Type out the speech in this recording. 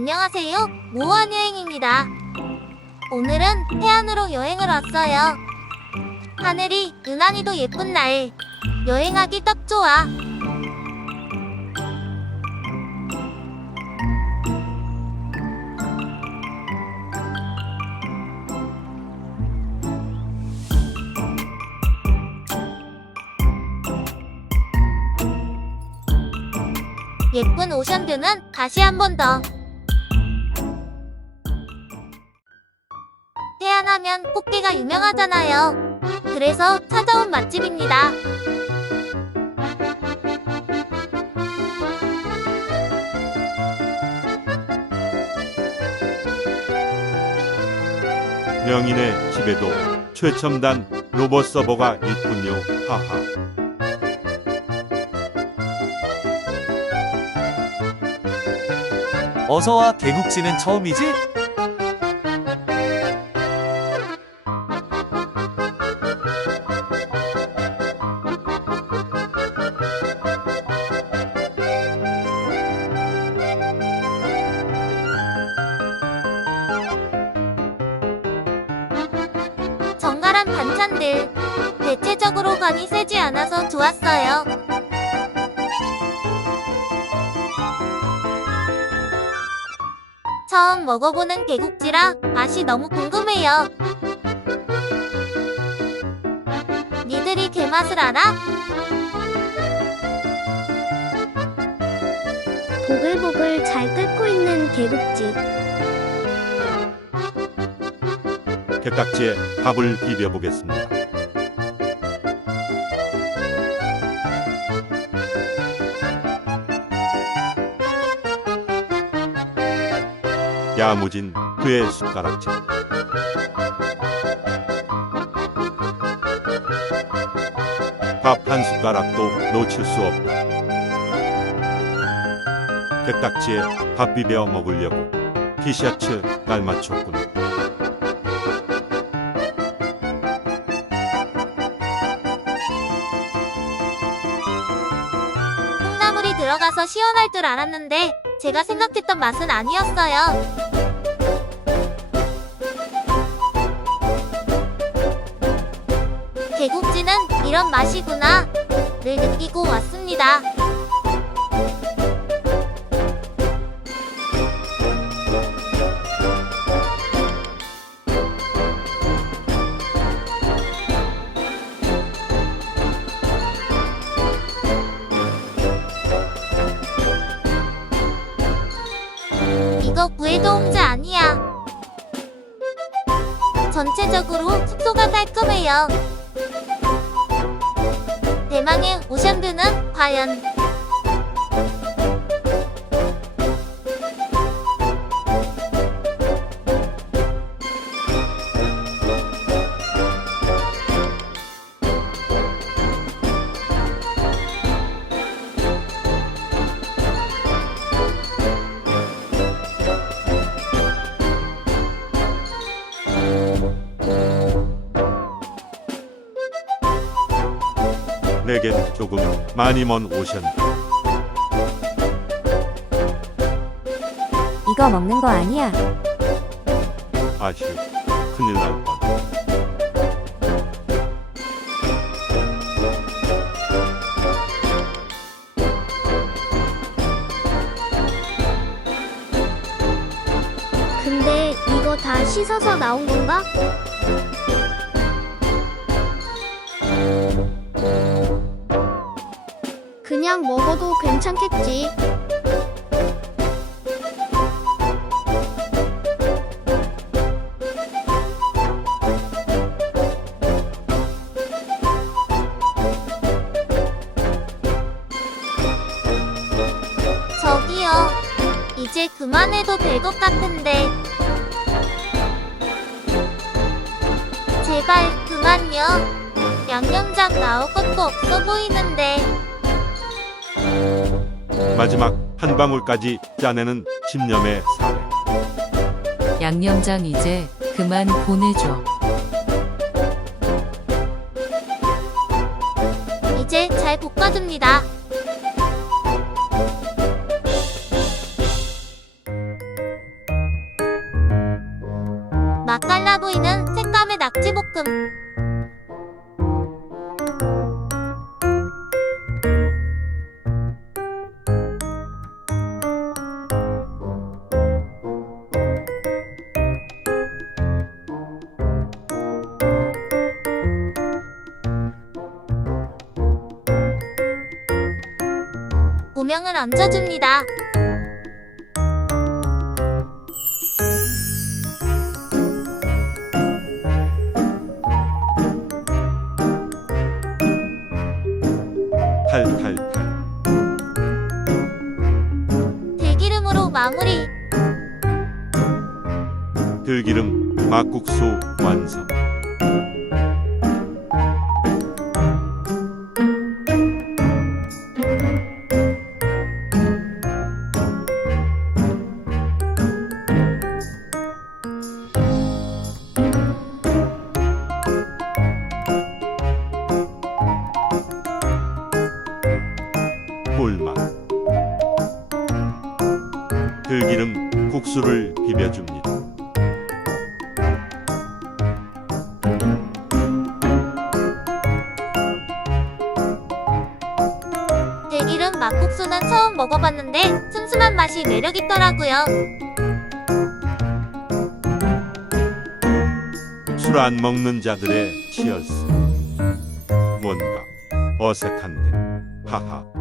안녕하세요. 모원 여행입니다. 오늘은 태안으로 여행을 왔어요. 하늘이 유난히도 예쁜 날. 여행하기 딱 좋아. 예쁜 오션뷰는 다시 한 번 더. 태안하면 꽃게가 유명하잖아요. 그래서 찾아온 맛집입니다. 명인의 집에도 최첨단 로봇 서버가 있군요. 하하. 어서와 개국지는 처음이지? 정갈한 반찬들. 대체적으로 간이 세지 않아서 좋았어요. 처음 먹어보는 개국지라 맛이 너무 궁금해요. 니들이 게 맛을 알아? 보글보글 잘 끓고 있는 개국지. 게딱지에 밥을 비벼 보겠습니다. 야무진 그의 숟가락질. 밥 한 숟가락도 놓칠 수 없다. 게딱지에 밥 비벼 먹으려고 티셔츠 깔맞췄구나. 들어가서 시원할 줄 알았는데 제가 생각했던 맛은 아니었어요. 개국지는 이런 맛이구나. 를 느끼고 왔습니다. 구해도 홍자 아니야. 전체적으로 숙소가 깔끔해요. 대망의 오션뷰는 과연 내겐 조금 많이 먼 오션. 이거 먹는 거 아니야. 아휴, 큰일 날 뻔. 근데 이거 다 씻어서 나온 건가? 그냥 먹어도 괜찮겠지. 저기요. 이제 그만해도 될 것 같은데. 제발 그만요. 양념장 나올 것도 없어 보이는데. 마지막 한 방울까지 짜내는 집념의 사회. 양념장 이제 그만 보내줘. 이제 잘 볶아줍니다. 맛깔나 보이는 색감의 낙지볶음. 명은 얹어줍니다. 탈탈탈 들기름으로 마무리. 들기름 막국수 완성 국수를 비벼줍니다. 들기름 막국수는 처음 먹어봤는데 슴슴한 맛이 매력있더라고요. 술 안 먹는 자들의 치얼스. 뭔가 어색한데. 하하.